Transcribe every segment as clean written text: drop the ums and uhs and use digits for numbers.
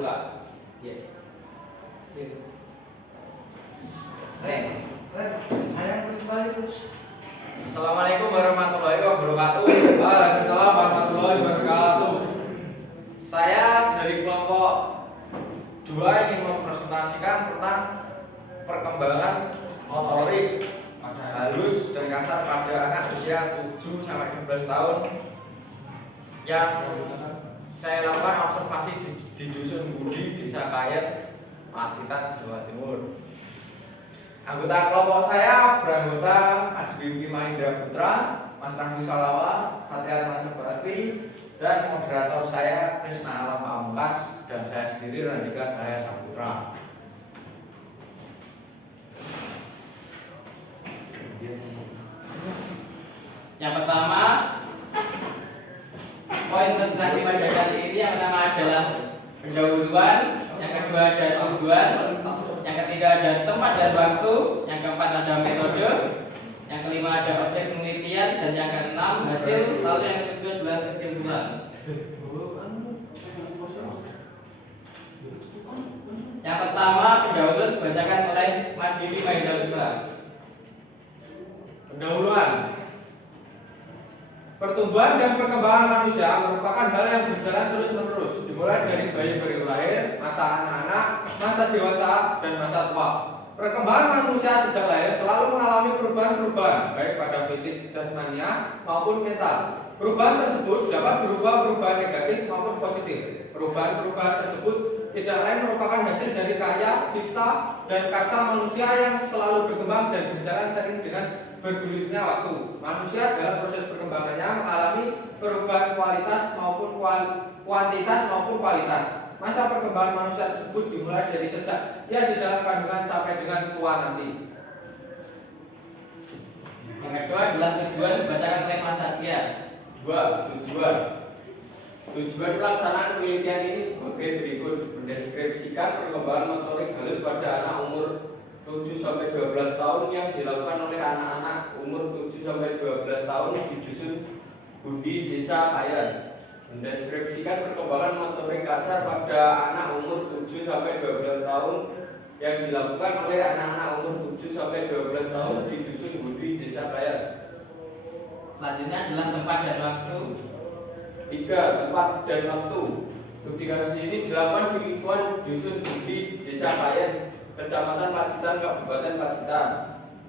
Kak. Iya. Iya. Ren. Assalamualaikum warahmatullahi wabarakatuh. Waalaikumsalam warahmatullahi wabarakatuh. Saya dari kelompok 2 ingin mempresentasikan tentang perkembangan motorik halus dan kasar pada anak usia 7 sampai 12 tahun yang saya lakukan observasi di Dusun Budi, Desa Kayet, Pacitan, Jawa Timur. Anggota kelompok saya beranggota Asbibi Mahindra Putra, Mas Raffi Salawa, Satya Mansabati, dan moderator saya Krisna Alam Pamungkas, dan saya sendiri Randika Jaya Saputra. Yang pertama, poin presentasi pada kali ini yang pertama adalah pendahuluan, yang kedua ada tujuan, yang ketiga ada tempat dan waktu, yang keempat ada metode, yang kelima ada objek penelitian, dan yang keenam hasil, lalu yang ketujuh adalah kesimpulan. Yang pertama pendahuluan dibacakan oleh Mas Didi Mahindra Putra. Pendahuluan. Pertumbuhan dan perkembangan manusia merupakan hal yang berjalan terus-menerus, dimulai dari bayi baru lahir, masa anak-anak, masa dewasa, dan masa tua. Perkembangan manusia sejak lahir selalu mengalami perubahan-perubahan, baik pada fisik jasmania maupun mental. Perubahan tersebut dapat berupa perubahan negatif maupun positif. Perubahan-perubahan tersebut tidak lain merupakan hasil dari karya, cipta, dan karsa manusia yang selalu berkembang dan berjalan seiring dengan bergulirnya waktu. Manusia dalam proses perkembangannya mengalami perubahan kualitas maupun kuantitas maupun kualitas. Masa perkembangan manusia tersebut dimulai dari sejak ia di dalam kandungan sampai dengan tua nanti. Yang kedua adalah tujuan dibacakan oleh Mas Satya. 2. Tujuan pelaksanaan penelitian ini sebagai berikut: mendeskripsikan perkembangan motorik halus pada anak umur 7-12 tahun yang dilakukan oleh anak-anak umur 7-12 tahun di Dusun Budi, Desa Kayet. Mendeskripsikan perkembangan motorik kasar pada anak umur 7-12 tahun yang dilakukan oleh anak-anak umur 7-12 tahun di Dusun Budi, Desa Kayet. Selanjutnya adalah tempat dan waktu. 3. Tempat dan waktu. Studi kasus ini dilakukan di lingkungan Dusun Budi, Desa Kayet, Kecamatan Pacitan, Kabupaten Pacitan.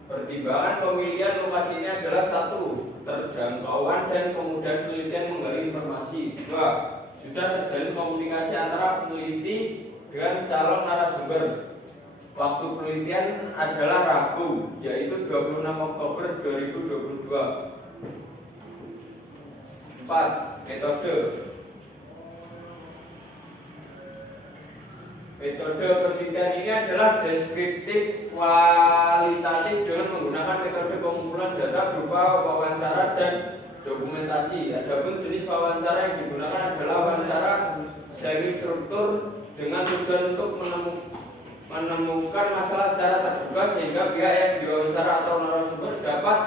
Pertimbangan pemilihan lokasi ini adalah 1. Terjangkauan dan kemudahan penelitian menggali informasi. 2. Sudah terjalin komunikasi antara peneliti dengan calon narasumber. Waktu penelitian adalah Rabu, yaitu 26 Oktober 2022. 4. Metode. Metode penelitian ini adalah deskriptif kualitatif dengan menggunakan metode pengumpulan data berupa wawancara dan dokumentasi. Adapun jenis wawancara yang digunakan adalah wawancara semi struktur dengan tujuan untuk menemukan masalah secara terbuka sehingga pihak yang diwawancara atau narasumber dapat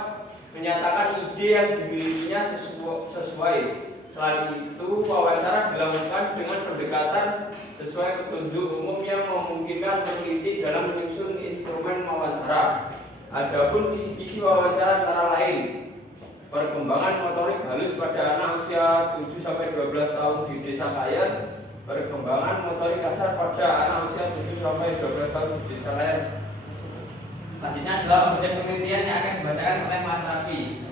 menyatakan ide yang dimilikinya sesuai. Selain itu, wawancara dilakukan dengan pendekatan sesuai petunjuk umum yang memungkinkan peneliti dalam menyusun instrumen wawancara. Adapun isi wawancara antara lain: perkembangan motorik halus pada anak usia 7-12 tahun di Desa Kayet, perkembangan motorik kasar pada anak usia 7-12 tahun di Desa Kayet. Selanjutnya adalah objek penelitian yang akan dibacakan oleh Mas Raffi.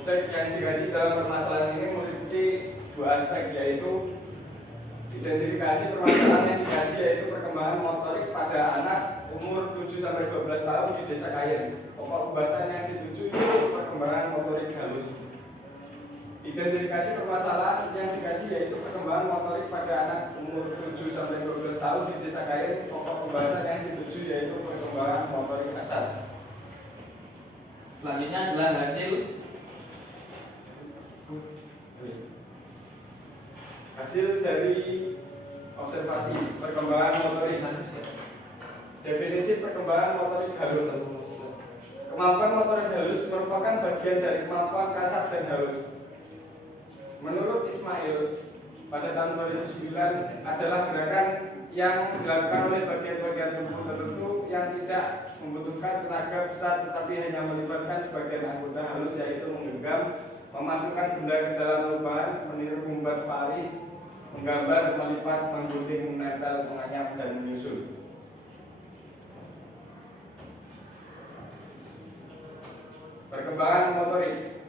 Objek yang dikaji dalam permasalahan ini meliputi 2 aspek, yaitu identifikasi permasalahan yang dikaji, yaitu perkembangan motorik pada anak umur 7-12 tahun di Desa Kayet. Pokok pembahasan yang dituju itu perkembangan motorik halus. Identifikasi permasalahan yang dikaji yaitu perkembangan motorik pada anak umur 7-12 tahun di Desa Kayet. Pokok pembahasan yang dituju yaitu perkembangan motorik kasar. Selanjutnya adalah hasil dari observasi perkembangan motorik. Definisi perkembangan motorik halus. Kemampuan motorik halus merupakan bagian dari kemampuan kasar dan halus. Menurut Ismail, pada tahun 2009 adalah gerakan yang dilakukan oleh bagian-bagian tubuh tertentu yang tidak membutuhkan tenaga besar tetapi hanya melibatkan sebagian anggota halus, yaitu menggenggam, memasukkan benda ke dalam lubang, meniru membuat paris, menggambar, melipat, menggunting, menempel, menganyam, dan menyusun. Perkembangan motorik.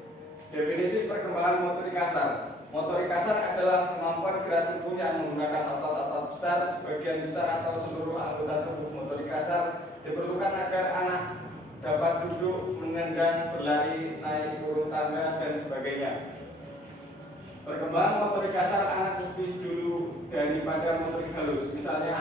Definisi perkembangan motorik kasar. Motorik kasar adalah kemampuan gerak tubuh yang menggunakan otot-otot besar, sebagian besar atau seluruh anggota tubuh. Motorik kasar diperlukan agar anak dapat duduk, menendang, berlari, naik turun tangga, dan sebagainya. Perkembangan motorik kasar anak lebih dulu daripada motorik halus. Misalnya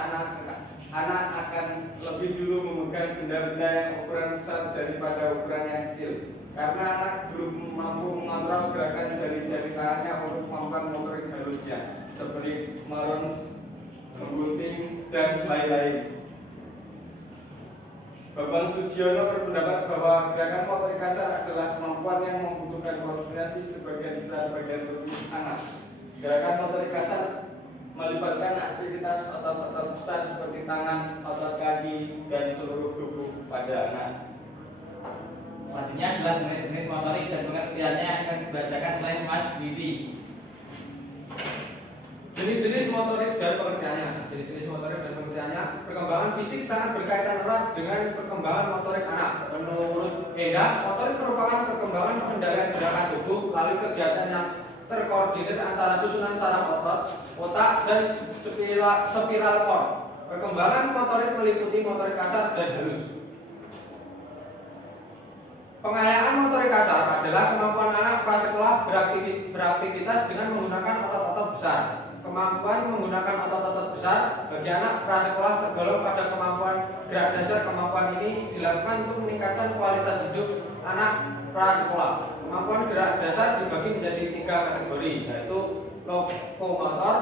anak akan lebih dulu memegang benda-benda yang ukuran besar daripada ukuran yang kecil, karena anak belum mampu mengontrol gerakan jari-jari tangannya untuk kemampuan motorik halusnya, seperti merons, menggunting, dan lain-lain. Bambang Sujiono berpendapat bahwa gerakan motorik kasar adalah kemampuan yang membutuhkan koordinasi sebagian besar bagian tubuh anak. Gerakan motorik kasar melibatkan aktivitas otot-otot besar seperti tangan, otot kaki, dan seluruh tubuh pada anak. Selanjutnya adalah jenis-jenis motorik dan pengertiannya akan dibacakan oleh Mas Wibi. Jenis-jenis motorik dan pengertiannya. Jenis-jenis motorik dan pengertiannya. Perkembangan fisik sangat berkaitan erat dengan perkembangan motorik anak. Menurut Eda, motorik merupakan perkembangan pengendalian gerakan tubuh melalui kegiatan yang terkoordinir antara susunan saraf otak, dan spiral cord. Perkembangan motorik meliputi motorik kasar dan halus. Pengayaan motorik kasar adalah kemampuan anak prasekolah beraktivitas dengan menggunakan otot-otot besar. Kemampuan menggunakan otot-otot besar bagi anak prasekolah tergolong pada kemampuan gerak dasar. Kemampuan ini dilakukan untuk meningkatkan kualitas hidup anak prasekolah. Kemampuan gerak dasar dibagi menjadi 3 kategori, yaitu lokomotor,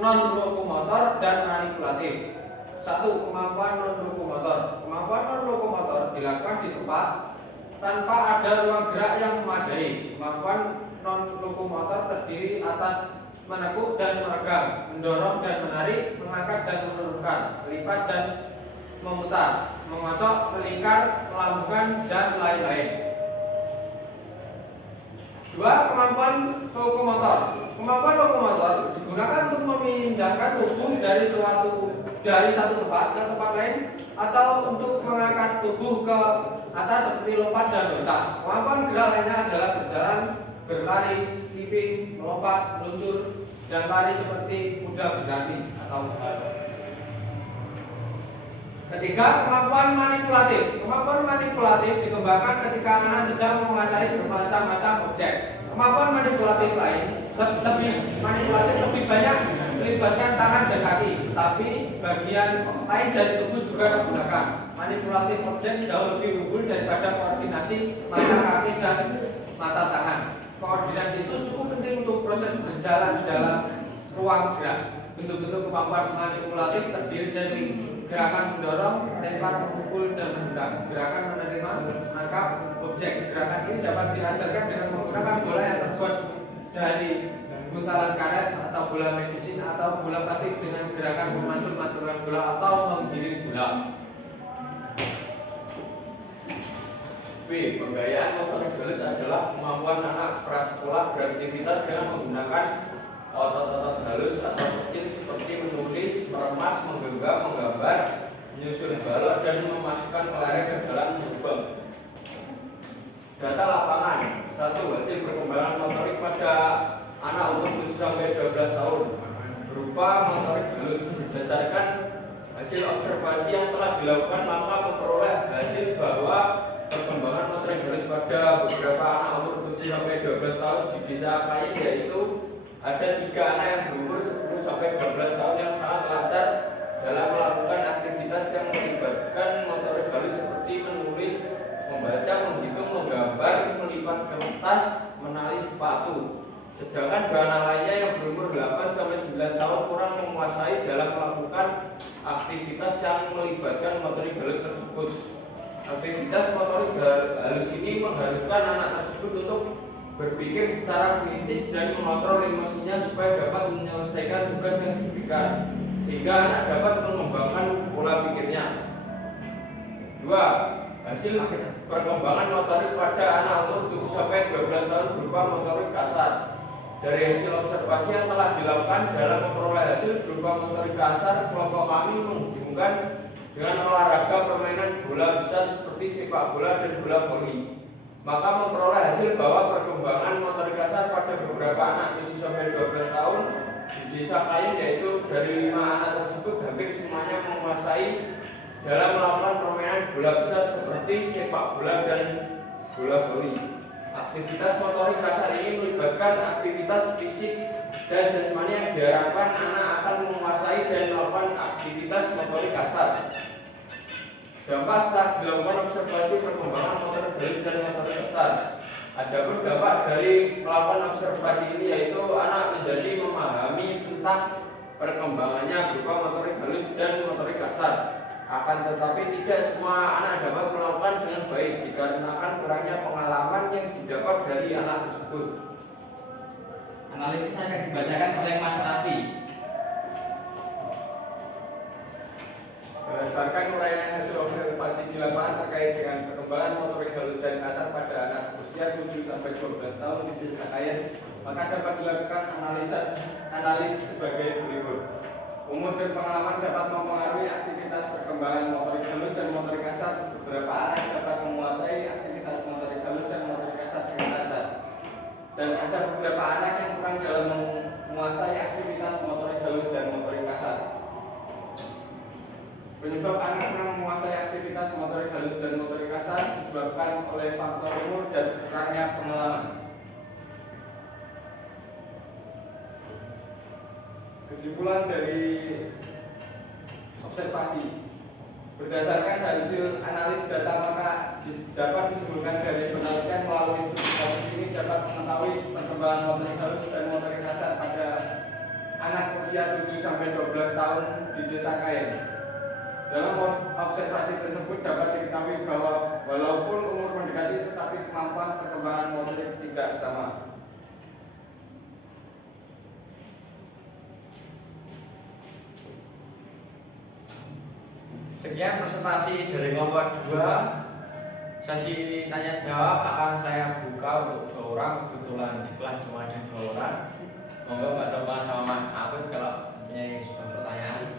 non-lokomotor, dan manipulatif. 1. Kemampuan non-lokomotor. Kemampuan non-lokomotor dilakukan di tempat tanpa ada ruang gerak yang memadai. Kemampuan non-lokomotor terdiri atas menekuk dan meregang, mendorong dan menarik, mengangkat dan menurunkan, melipat dan memutar, mengocok, melingkar, melambungkan, dan lain-lain. 2. Kemampuan lokomotor. Kemampuan lokomotor digunakan untuk memindahkan tubuh dari satu tempat ke tempat lain, atau untuk mengangkat tubuh ke atas seperti lompat dan loncat. Kemampuan gerak lainnya adalah berjalan, berlari, skipping, melompat, meluncur, dan lari seperti kuda berlari atau berlari. Ketiga, kemampuan manipulatif. Kemampuan manipulatif dikembangkan ketika anak sedang menguasai bermacam-macam objek. Kemampuan manipulatif lebih banyak melibatkan tangan dan kaki, tapi bagian lain dari tubuh juga digunakan. Manipulatif objek jauh lebih unggul daripada koordinasi mata kaki dan mata tangan. Koordinasi itu cukup penting untuk proses berjalan dalam ruang gerak. Bentuk-bentuk kemampuan manipulatif terdiri dari gerakan mendorong, lempar, memukul, dan menendang. Gerakan menerima, menangkap objek. Gerakan ini dapat diajarkan dengan menggunakan bola yang terbuat dari buntalan karet atau bola medisin atau bola plastik dengan gerakan memantul-mantulkan bola atau menggiring bola. B. Penggayaan motorik halus adalah kemampuan anak prasekolah beraktivitas dengan menggunakan otot-otot halus atau kecil seperti menulis, meremas, menggenggam, menggambar, menyusun balok, dan memasukkan kelereng ke dalam lubang. Data lapangan. 1. Hasil perkembangan motorik pada anak umur 7-12 tahun berupa motorik halus. Berdasarkan hasil observasi yang telah dilakukan, maka memperoleh hasil bahwa perkembangan motorik halus pada beberapa anak umur 7-12 tahun di desa Kayin, yaitu ada 3 anak yang berumur 10-12 tahun yang sangat lancar dalam melakukan aktivitas yang melibatkan motorik halus seperti menulis, membaca, menghitung, menggambar, melipat kertas, menali sepatu. Sedangkan 2 anak lainnya yang berumur 8-9 tahun kurang menguasai dalam melakukan aktivitas yang melibatkan motorik halus tersebut. Aktivitas motorik halus ini mengharuskan anak tersebut untuk berpikir secara kritis dan mengontrol emosinya supaya dapat menyelesaikan tugas yang diberikan, sehingga anak dapat mengembangkan pola pikirnya. 2. Hasil perkembangan motorik pada anak umur 7-12 tahun berupa motorik kasar. Dari hasil observasi yang telah dilakukan dalam memperoleh hasil berupa motorik kasar, kelompok kami menghubungkan dengan olahraga permainan bola besar seperti sepak bola dan bola voli. Maka memperoleh hasil bahwa perkembangan motorik kasar pada beberapa anak 7-12 tahun di desa Kayen, yaitu dari 5 anak tersebut hampir semuanya menguasai dalam melakukan permainan bola besar seperti sepak bola dan bola voli. Aktivitas motorik kasar ini melibatkan aktivitas fisik dan jasmani yang diharapkan anak akan menguasai dan melakukan aktivitas motorik kasar. Dampak setelah dilakukan observasi perkembangan motorik halus dan motorik kasar. Adapun dampak dari melakukan observasi ini yaitu anak menjadi memahami tentang perkembangannya berupa motorik halus dan motorik kasar. Akan tetapi tidak semua anak dapat melakukan dengan baik dikarenakan kurangnya pengalaman yang didapat dari anak tersebut. Analisis akan dibacakan oleh Mas Raffi. Berdasarkan uraian hasil observasi di lapangan terkait dengan perkembangan motorik halus dan kasar pada anak usia 7-12 tahun di desa Kayen, maka dapat dilakukan analis sebagai berikut. Umur dan pengalaman dapat mempengaruhi aktivitas perkembangan motorik halus dan motorik kasar. Beberapa anak dapat menguasai aktivitas motorik halus dan motorik kasar dengan lancar. Dan ada beberapa anak yang kurang dalam menguasai aktivitas motorik halus dan motorik kasar. Penyebab anak kurang menguasai aktivitas motorik halus dan motorik kasar disebabkan oleh faktor umur dan kurangnya pengalaman. Kesimpulan dari observasi, berdasarkan hasil analis data maka dapat disimpulkan dari penelitian melalui studi kasus ini dapat mengetahui perkembangan motorik halus dan motorik kasar pada anak usia 7-12 tahun di desa Kayen. Dalam observasi tersebut dapat diketahui bahwa walaupun umur mendekati tetapi kemampuan perkembangan motorik tidak sama. Sekian presentasi dari kelompok 2. Sesi tanya jawab akan saya buka untuk 2 orang. Kebetulan di kelas cuma ada 2 orang. Monggo Mbak Nova sama Mas Afif kalau punya sebuah pertanyaan.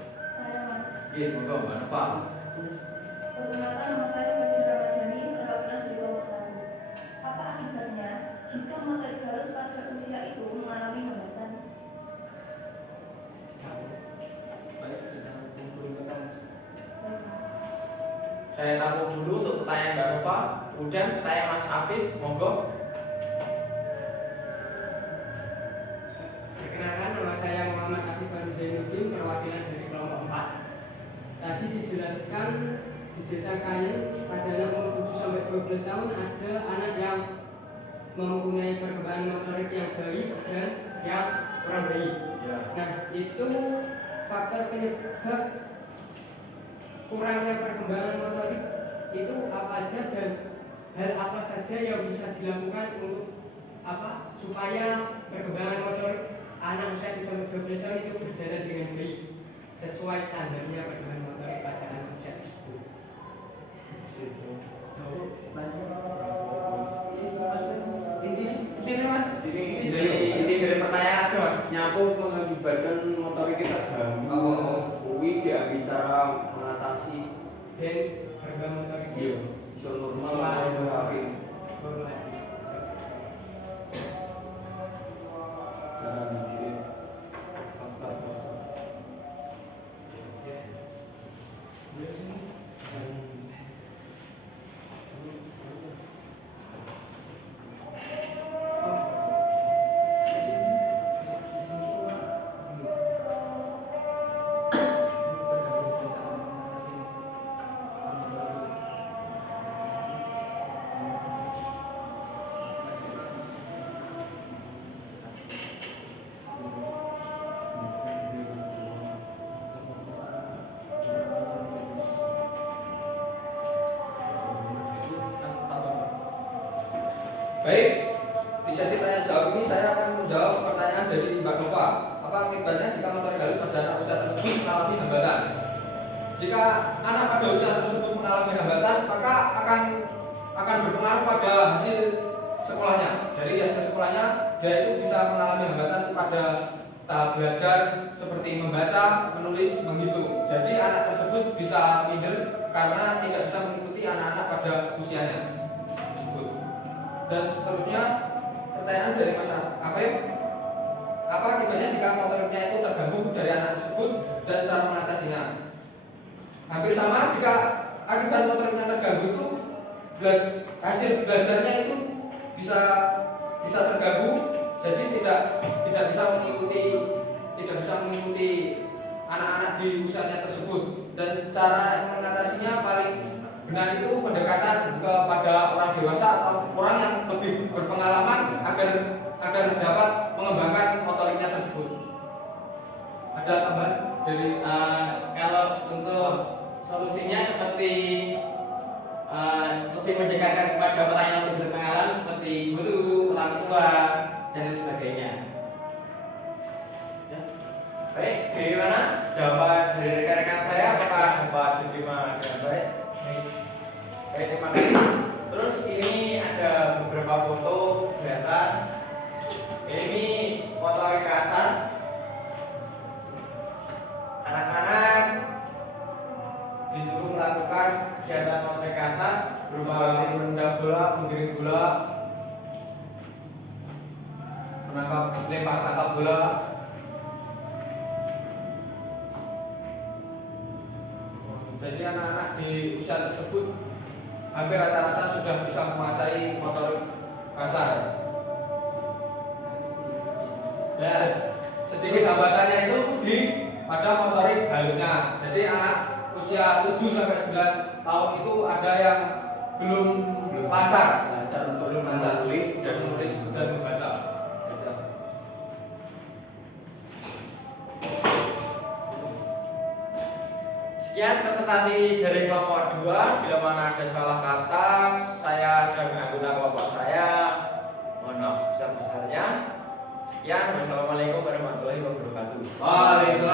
Iya, monggo Mbak Nova. Perkenalkan, nama saya Fadil Ramadhani, perwakilan dari kelompok 1. Apa akibatnya jika motorik halus pada usia itu mengalami hambatan? Saya tampung dulu untuk pertanyaan Mbak Nova, kemudian pertanyaan Mas Afif, monggo. Perkenalkan, nama saya Muhammad Afif Zainuddin, perwakilan dari kelompok 4. Tadi dijelaskan di desa Kayen pada anak umur 7-12 tahun ada anak yang mempunyai perkembangan motorik yang baik dan yang kurang baik. Nah, itu faktor penyebab kurangnya perkembangan motorik itu apa aja dan hal apa saja yang bisa dilakukan untuk apa supaya perkembangan motorik anak usia 7-12 tahun itu berjalan dengan baik sesuai standarnya perkembangan motorik pada anak usia tersebut. Ini dari pertanyaan aja Mas, nyambung mengakibatkan motorik kita ganggu. Kuwi dia bicara mengatasi Dan perkembangan motorik iya, iso normal atau hari. Cara mikirin faktor. pertanyaan dari Mbak Nova. Apa akibatnya jika motorik halus pada anak usia tersebut mengalami hambatan? Jika anak pada usia tersebut mengalami hambatan, maka akan berpengaruh pada hasil sekolahnya. Dari hasil sekolahnya, dia itu bisa mengalami hambatan pada tahap belajar seperti membaca, menulis, menghitung. Jadi anak tersebut bisa minder karena tidak bisa mengikuti anak-anak pada usianya tersebut. Dan seterusnya pertanyaan dari Mas Afif, apa akibatnya jika motoriknya itu terganggu dari anak tersebut dan cara mengatasinya? Hampir sama, jika akibat motoriknya terganggu itu hasil belajarnya itu bisa terganggu, jadi tidak bisa mengikuti anak-anak di usianya tersebut. Dan cara mengatasinya paling benar itu pendekatan kepada orang dewasa atau orang yang lebih berpengalaman agar dapat mengembangkan motoriknya tersebut. Ada tambahan dari Kalau untuk solusinya seperti lebih mendekatkan kepada orang yang lebih berpengalaman seperti guru, orang tua, dan lain sebagainya. Ya. Baik, bagaimana jawaban dari rekan-rekan saya? Apakah dapat diterima dengan baik? Baik, terima kasih. Terus ini ada beberapa foto kelihatan. Ini motorik kasar. Anak-anak disuruh melakukan kegiatan motorik kasar berupa menendang bola, menggiring bola, lempar tangkap bola. Jadi anak-anak di usia tersebut hampir rata-rata sudah bisa menguasai motorik kasar. Dan sedikit hambatannya itu pada motorik halusnya. Jadi anak usia 7 sampai 9 tahun itu ada yang belum lancar untuk menulis dan membaca. Sekian presentasi dari kelompok 2. Bila mana ada salah kata, saya dan anggota kelompok saya mohon maaf sebesar-besarnya. Sekian, wassalamualaikum warahmatullahi wabarakatuh. Waalaikumsalam.